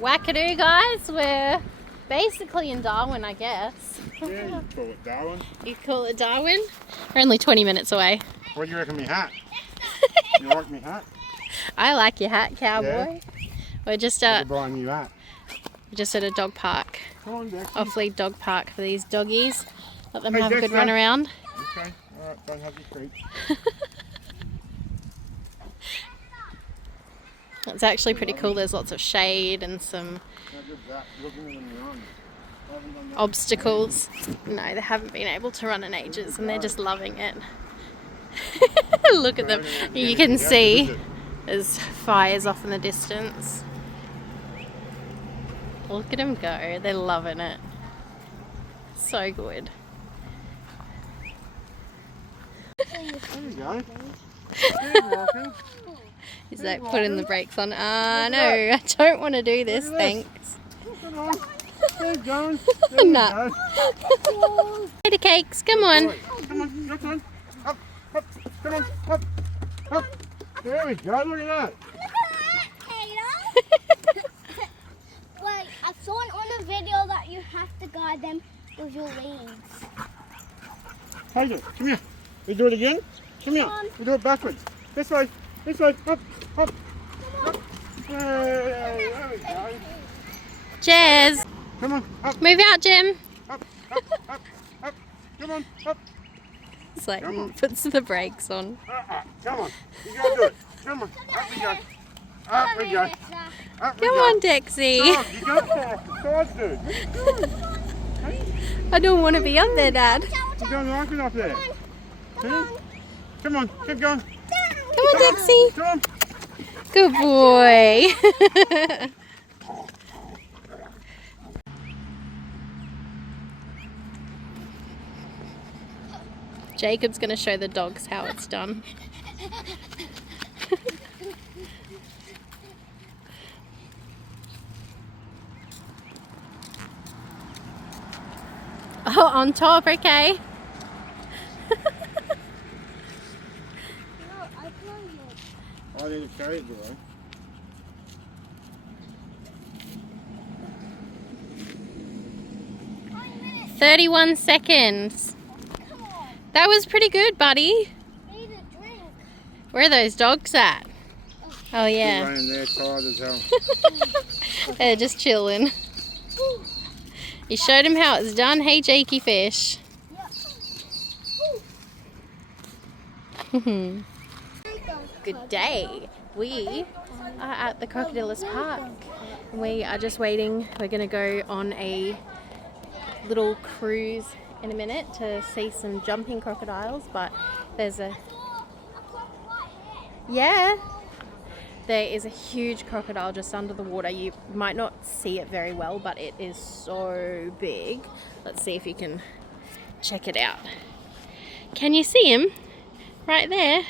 Wackadoo, guys. We're basically in Darwin, I guess. Yeah, you call it Darwin. You call it Darwin? We're only 20 minutes away. What do you reckon of my hat? You like my hat? I like your hat, cowboy. Yeah. We're just I could buy a new hat. at a dog park. Come on, Dexter. Off-lead dog park for these doggies. Let them Hey, have a good Dexter. run around. Okay, alright, don't have your treat. It's actually pretty cool. There's lots of shade and some obstacles. No, they haven't been able to run in ages and they're just loving it. Look at them. You can see there's fires off in the distance. Look at them go. They're loving it. So good. There you go. Keep walking. Is that putting the brakes on? No, I don't want to do this, thanks. Come on. Keep going. There you No. go. Potato cakes, come on. Come on, your turn. Up, up, come on, up, up. There we go, look at that. Wait, I saw it on a video that you have to guide them with your legs. Hazel, come here. We do it again? Come here. We do it backwards. This way, up, up. There we go. Cheers. Come on, up, Move out, Jim. up, up, up, up. Come on, up. It's like Come on. puts the brakes on. Come on, you gotta do it. Come on, up we go. Up we go. Up we Come go. on, Dexy. Dog, you go off the side, dude. What are you doing? I don't want to be up there, Dad. You're going like it up there. Huh? Come on, keep going. Come on, Dexy. Come on. Good boy. Jacob's going to show the dogs how it's done. Oh, on top, okay. I need to carry it away. Minutes. 31 seconds. Come on. That was pretty good, buddy. I need a drink. Where are those dogs at? Oh, They're yeah. laying there tired as hell. They're just chilling. You showed him how it's done. Hey, Jakey Fish. Good day. We are at the Crocodiles Park. We are just waiting. We're going to go on a little cruise in a minute to see some jumping crocodiles, but there's a... Yeah. There is a huge crocodile just under the water. You might not see it very well, but it is so big. Let's see if you can check it out. Can you see him? Right there.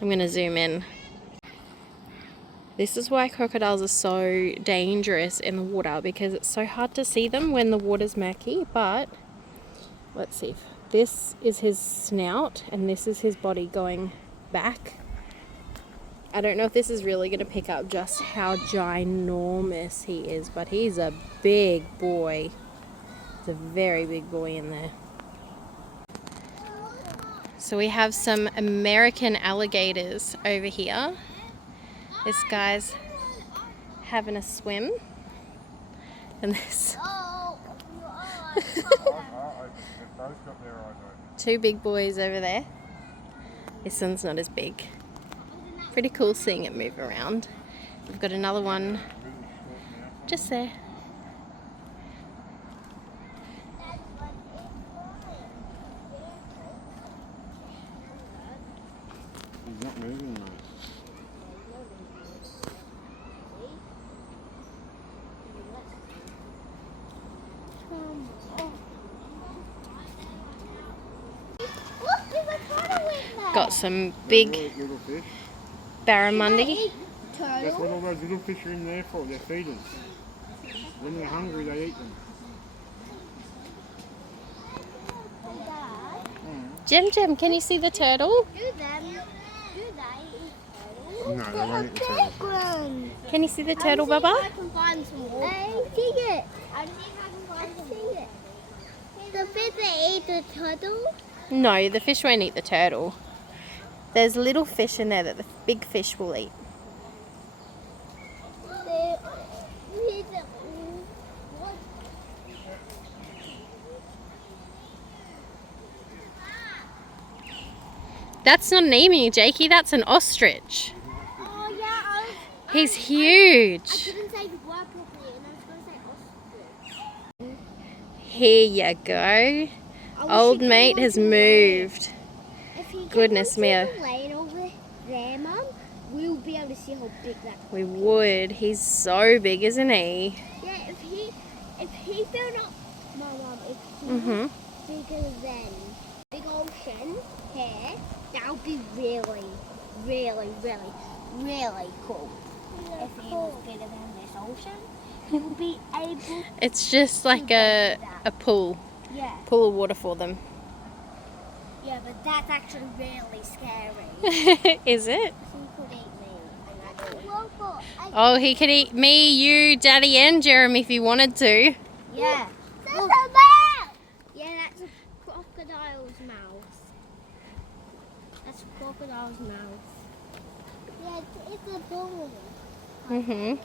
I'm going to zoom in. This is why crocodiles are so dangerous in the water, because it's so hard to see them when the water's murky. But let's see. This is his snout and this is his body going back. I don't know if this is really going to pick up just how ginormous he is, but he's a big boy. He's a very big boy in there. So we have some American alligators over here. This guy's having a swim. And there's two big boys over there. This one's not as big. Pretty cool seeing it move around. We've got another one just there. He's not moving, mate. Look, there's a turtle in there. Got some big Little fish. barramundi. That's what all those little fish are in there for. They're feeders. When they're hungry, they eat them. Dad, Jim, can you see the turtle? do they eat turtles? No, they won't eat the turtle. Big one. Can you see the turtle, I Bubba? can find some more. I see it. I think I can find some more. The fish that ate the turtle? No, the fish won't eat the turtle. There's little fish in there that the big fish will eat. That's not an emu, Jakey. That's an ostrich. Oh yeah, He's I huge. couldn't say the word properly and I was going to say ostrich. Here you go. Old mate has moved. If he Goodness me. the lane over there, Mum, we'll be able to see how big that is. We would. He's so big, isn't he? Yeah, if he filled up, Mum, if he Mhm. was bigger than big ocean here, that would be really, really, really, really cool. If he was bigger than this ocean, he would be able. It's just like a pool Yeah, of water for them. yeah, but that's actually really scary. Is it? He could eat me, and I don't. Oh, he could eat me, you, Daddy, and Jeremy if he wanted to. Yeah. There's a mouth! Yeah, that's a crocodile's mouth. That's a crocodile's mouth. Yeah, it's a bone. Mhm.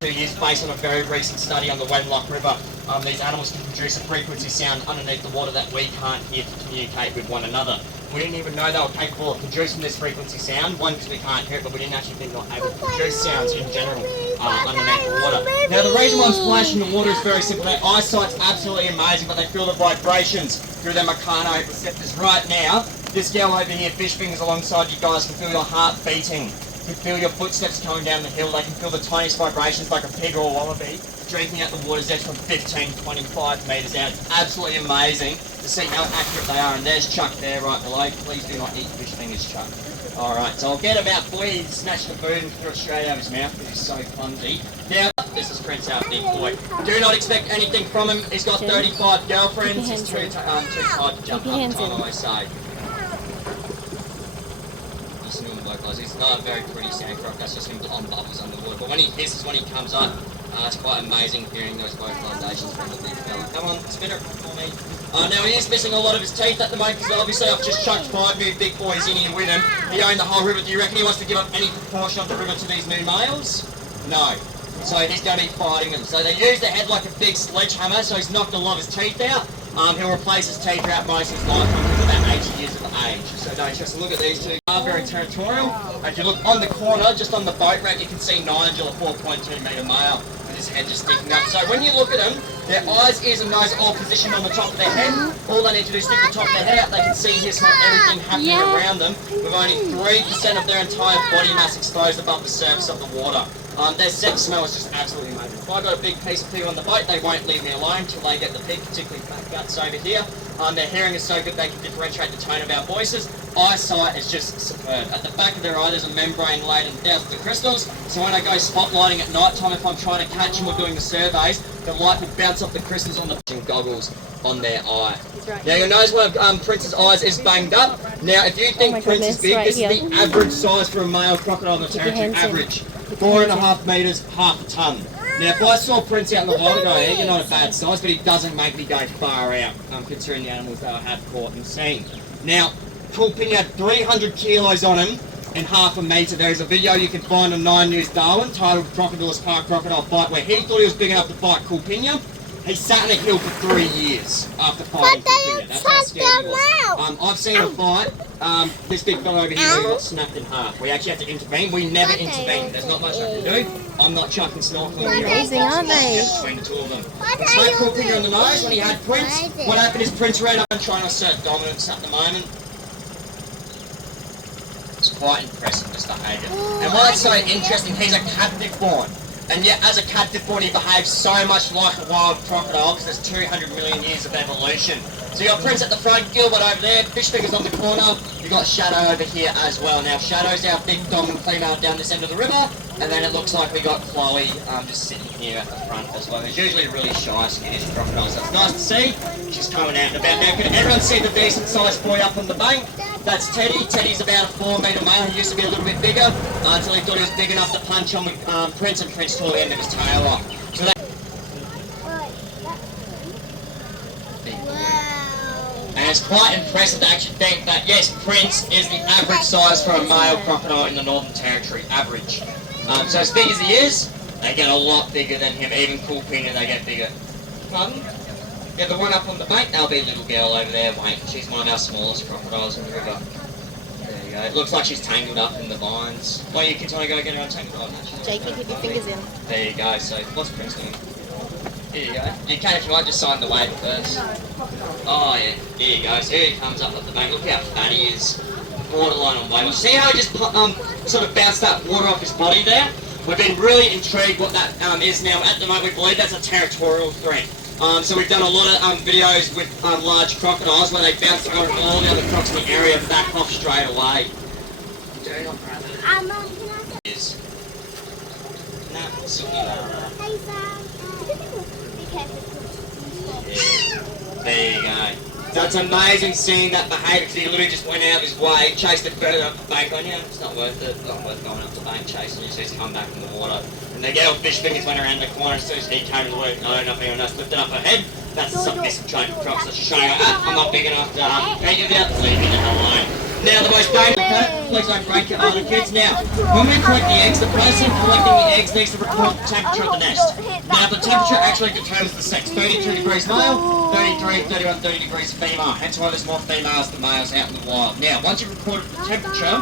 2 years based on a very recent study on the Wenlock River. These animals can produce a frequency sound underneath the water that we can't hear to communicate with one another. We didn't even know they were capable of producing this frequency sound, one because we can't hear it, but we didn't actually think they were able to produce sounds in general underneath the water. Now the reason why I'm splashing the water is very simple. Their eyesight's absolutely amazing, but they feel the vibrations through their mechano receptors right now. This girl over here, fish fingers alongside you guys, can feel your heart beating. You can feel your footsteps coming down the hill. They can feel the tiniest vibrations like a pig or a wallaby drinking out the water's edge from 15, 25 metres out. It's absolutely amazing to see how accurate they are. And there's Chuck there right below. Please do not eat fish fingers, Chuck. Alright, so I'll get him out for you. He snatched the food and threw it straight out of his mouth because he's so clumsy. Now, this is Prince, our big boy. Do not expect anything from him. He's got 35 girlfriends. He's too tired to jump up, I always say. He's not a very pretty sand croc, that's just him on bubbles underwater. But when he hisses, when he comes up, it's quite amazing hearing those vocalisations from the big fella. Come on, spin it for me. Now he is missing a lot of his teeth at the moment because obviously I've just chucked 5 new big boys in here with him. He owned the whole river. Do you reckon he wants to give up any proportion of the river to these new males? No. So he's going to be fighting them. So they use the head like a big sledgehammer, so he's knocked a lot of his teeth out. He'll replace his teeth throughout most of his lifetime until about 80 years of age. So don't just look at these two. They are very territorial. If you look on the corner, just on the boat ramp, you can see Nigel, a 4.2 metre male, with his head just sticking up. So when you look at them, their eyes, ears and nose are all positioned on the top of their head. All they need to do is stick the top of their head out. They can see, hear, smell everything happening around them, with only 3% of their entire body mass exposed above the surface of the water. Their sex smell is just absolutely amazing. If I got a big piece of pig on the boat, they won't leave me alone until they get the pig, particularly fat guts over here. Their hearing is so good they can differentiate the tone of our voices. Eyesight is just superb. At the back of their eye there's a membrane laden with thousands of crystals, so when I go spotlighting at night time, if I'm trying to catch them or doing the surveys, the light will bounce off the crystals on the goggles on their eye. Now you'll notice one of Prince's eyes is banged up. Now if you think Prince is big, this is the average size for a male crocodile in the territory. Average. 4.5 metres, half a tonne. Now if I saw Prince out in the wild, I'd go, you're not a bad size, but he doesn't make me go far out, considering the animals that I have caught and seen. Now, Coolpin had 300 kilos on him and half a metre. There's a video you can find on 9 News Darwin titled Crocodiles Park Crocodile Fight, where he thought he was big enough to fight Coolpin. He sat in a hill for 3 years after fighting Coolpin. That's how scared he was. I've seen a fight. This big fellow over here got snapped in half. We actually had to intervene. We never intervene. There's not much I can do. I'm not chucking snorkeling here. Amazing, aren't they? Between the two of them. Smacked Coolpin on the nose when he had Prince. What happened is Prince ran up and trying to assert dominance at the moment. It's quite impressive, this behaviour. And why it's so interesting, he's a captive born. And yet, as a captive born, he behaves so much like a wild crocodile because there's 200 million years of evolution. So you got Prince at the front, Gilbert over there, Fish Fingers on the corner, you got Shadow over here as well. Now Shadow's our big dominant female down this end of the river, and then it looks like we got Chloe just sitting here at the front as well. She's usually really shy, skittish crocodile, so it's nice to see. She's coming out and about now. Can everyone see the decent sized boy up on the bank? That's Teddy. Teddy's about a 4-metre male. He used to be a little bit bigger until he thought he was big enough to punch on with Prince, and Prince tore the end of his tail off. So that and it's quite impressive to actually think that, yes, Prince is the average size for a male crocodile in the Northern Territory, average. So as big as he is, they get a lot bigger than him. Even cool Peter, they get bigger. Pardon? Yeah, the one up on the bank, that'll be a little girl over there, wait. She's one of our smallest crocodiles in the river. There you go. It looks like she's tangled up in the vines. Well, you can try to go get her untangled. Oh, no, Jakey, put your fingers in. There you go. So, what's Prince doing? Here you go. You can if you like, just sign the wave first. Oh, yeah. There you go. So here he comes up at the bank. Look how fat he is. Borderline on wave. See how he just sort of bounced that water off his body there? We've been really intrigued what that is now. At the moment, we believe that's a territorial threat. So we've done a lot of videos with large crocodiles where they bounce on all the other crocs in the area and back off straight away. Do not grab it. Can I Is. No, silky there. Hey, Sam. Be careful. Yeah. There you go. So it's amazing seeing that behaviour, because he literally just went out of his way, chased it further up the bank, going, yeah, it's not worth it, not worth going up the bank chasing, you just come back in the water. And the girl fish fingers went around the corner as soon as he came to the water, no, not anyone else, lifted up her head. That's the submissive trained croc, so she's showing her, I'm not big enough to take you out, leave me the hell alone. Now the most dangerous, please don't break it, the kids. Now, when we collect the eggs, the person collecting the eggs needs to record the temperature of the nest. Now the temperature actually determines the sex, 32 degrees male, 33, 31, 30 degrees female, hence why there's more females than males out in the wild. Now, once you've recorded the temperature,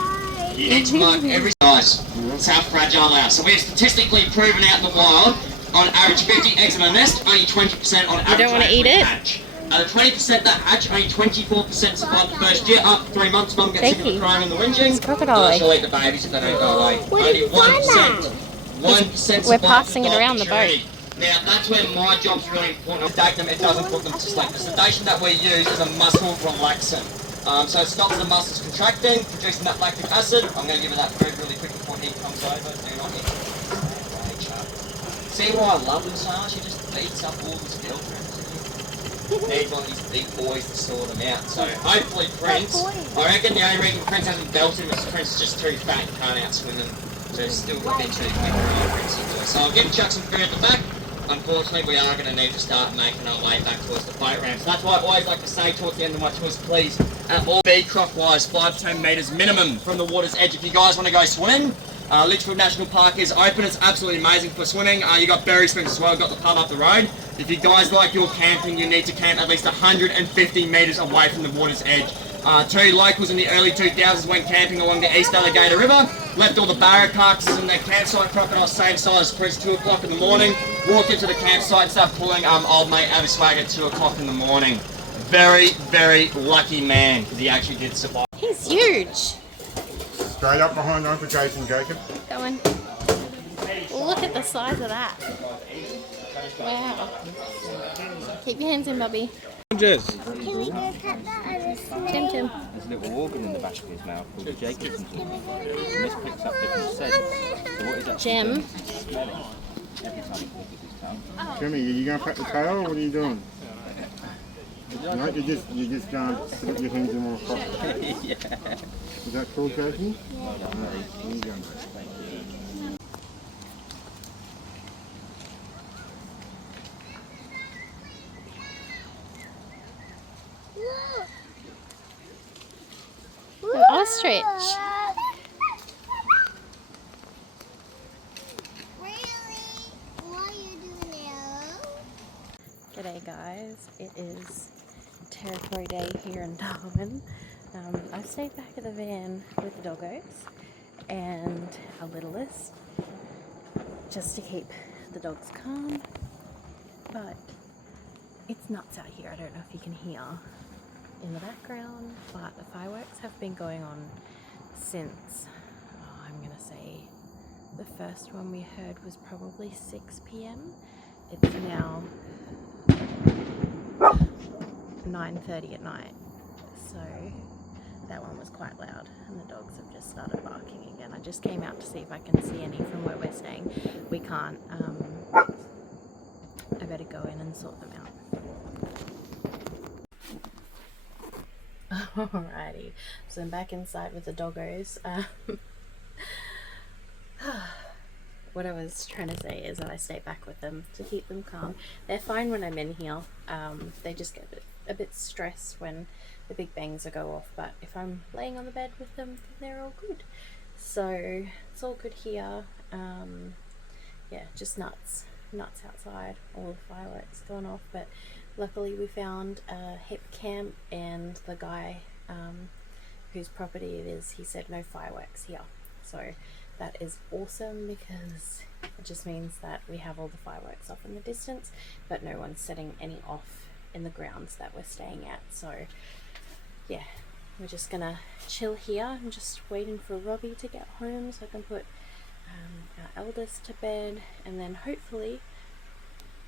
you need to mark every size. That's how fragile they are. So we've statistically proven out in the wild, on average 50 eggs in a nest, only 20% on average. You don't want to eat it? Hatch. The 20% that hatch, only 24% survive the first year. After 3 months, mum gets sick of the crying and the whinging. It's crocodile. She'll eat the babies if they don't go away. Only 1%. 1% We're passing it around the boat. Now, that's where my job's really important. Sedate them, it doesn't put them to sleep. The sedation that we use is a muscle relaxant. So it stops the muscles contracting, producing that lactic acid. I'm going to give her that food really quick before he comes over. Do not eat. See why I love him so much? He just beats up all his girlfriends. Needs one of these big boys to sort them out. So hopefully Prince, I reckon the only reason Prince hasn't belted him is Prince is just too fat and can't outswim him. So he's still got to be too quick around Prince. So I'll give Chuck some food at the back. Unfortunately, we are going to need to start making our way back towards the boat ramp. So that's why I always like to say towards the end of my tours, please, all be croc-wise, 5 to 10 metres minimum from the water's edge. If you guys want to go swimming, Litchfield National Park is open. It's absolutely amazing for swimming. You got Berry Springs as well, got the pub up the road. If you guys like your camping, you need to camp at least 150 metres away from the water's edge. 2 locals in the early 2000s went camping along the East Alligator River, left all the barra carcasses in their campsite, crocodiles same size as Prince, 2 o'clock in the morning, walked into the campsite and started pulling old mate out of his swag at 2 o'clock in the morning. Very, very lucky man, because he actually did survive. He's huge. Straight up behind on for Jason, Jacob. Go on. Look at the size of that. Wow. Keep your hands in, Bubby. Jez. Can we go pet that and a snail? Tim. There's a little organ in the back of his mouth called the Jacobson. And this picks up different scents. So what is that? Jim. Smelling every time he pushes his tongue. Jimmy, are you going to pet the tail or what are you doing? No, you just can't put your hands in one across. Yeah. Is that cool, Jason? Well done, mate. There you go. Thank you. An ostrich. Really? What are you doing now? G'day guys, it is Territory Day here in Darwin. I've stayed back at the van with the doggos and our littlest just to keep the dogs calm, but it's nuts out here. I don't know if you can hear in the background, but the fireworks have been going on since, I'm gonna say the first one we heard was probably 6 p.m. It's now 9:30 at night, so that one was quite loud and the dogs have just started barking again. I just came out to see if I can see any from where we're staying. We can't. I better go in and sort them out. Alrighty, so I'm back inside with the doggos. What I was trying to say is that I stay back with them to keep them calm. They're fine when I'm in here. They just get a bit stressed when the big bangs go off, but if I'm laying on the bed with them, they're all good. So it's all good here. Yeah, just nuts outside, all the fireworks going off, but luckily we found a hip camp, and the guy whose property it is, he said no fireworks here. So that is awesome, because it just means that we have all the fireworks off in the distance, but no one's setting any off in the grounds that we're staying at. So yeah, we're just gonna chill here. I'm just waiting for Robbie to get home so I can put our eldest to bed, and then hopefully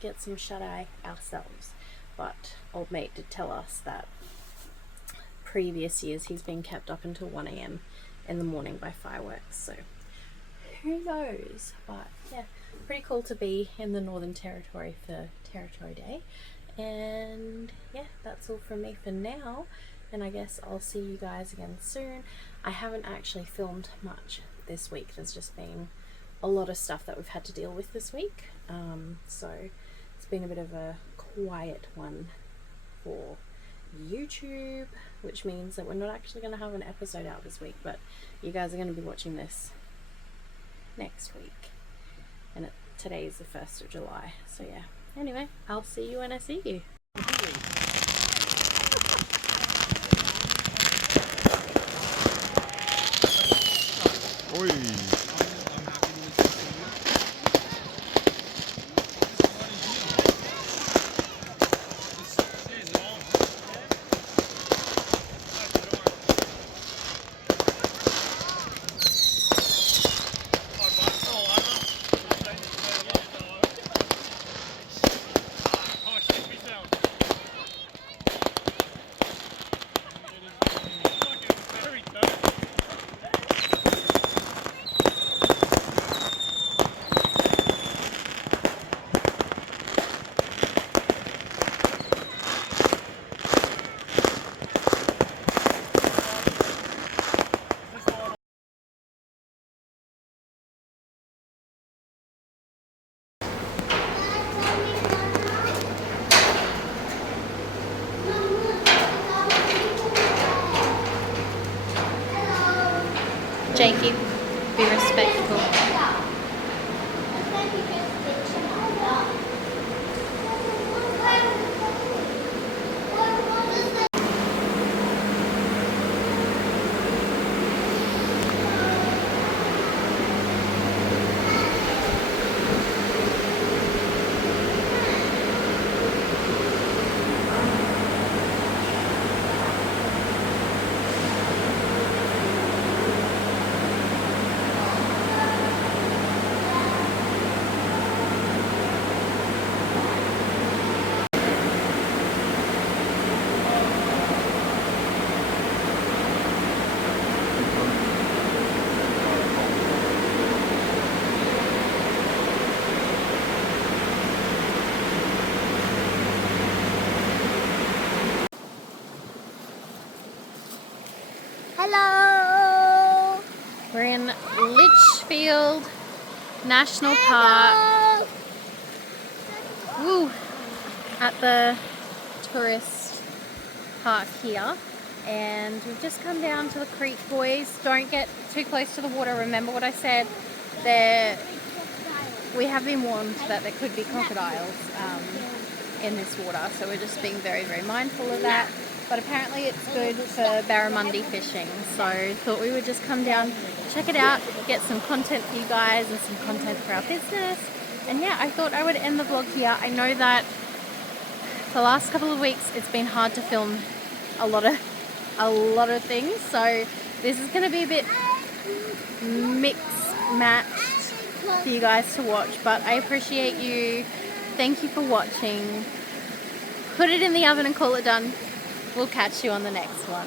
get some shut-eye ourselves. But old mate did tell us that previous years he's been kept up until 1 a.m. in the morning by fireworks, so who knows. But yeah, pretty cool to be in the Northern Territory for Territory Day. And yeah, that's all from me for now, and I guess I'll see you guys again soon. I haven't actually filmed much this week. There's just been a lot of stuff that we've had to deal with this week, so it's been a bit of a quiet one for YouTube, which means that we're not actually going to have an episode out this week, but you guys are going to be watching this next week, and today is the 1st of July, so yeah. Anyway, I'll see you when I see you. Jakey, be respectful. Hello. We're in Litchfield National Park. Woo! At the tourist park here, and we've just come down to the creek, boys. Don't get too close to the water. Remember what I said. We have been warned that there could be crocodiles in this water, so we're just being very, very mindful of that. But apparently it's good for barramundi fishing, so thought we would just come down, check it out, get some content for you guys and some content for our business. And yeah, I thought I would end the vlog here. I know that the last couple of weeks it's been hard to film a lot of things, so this is going to be a bit matched for you guys to watch, but I appreciate you. Thank you for watching. Put it in the oven and call it done. We'll catch you on the next one.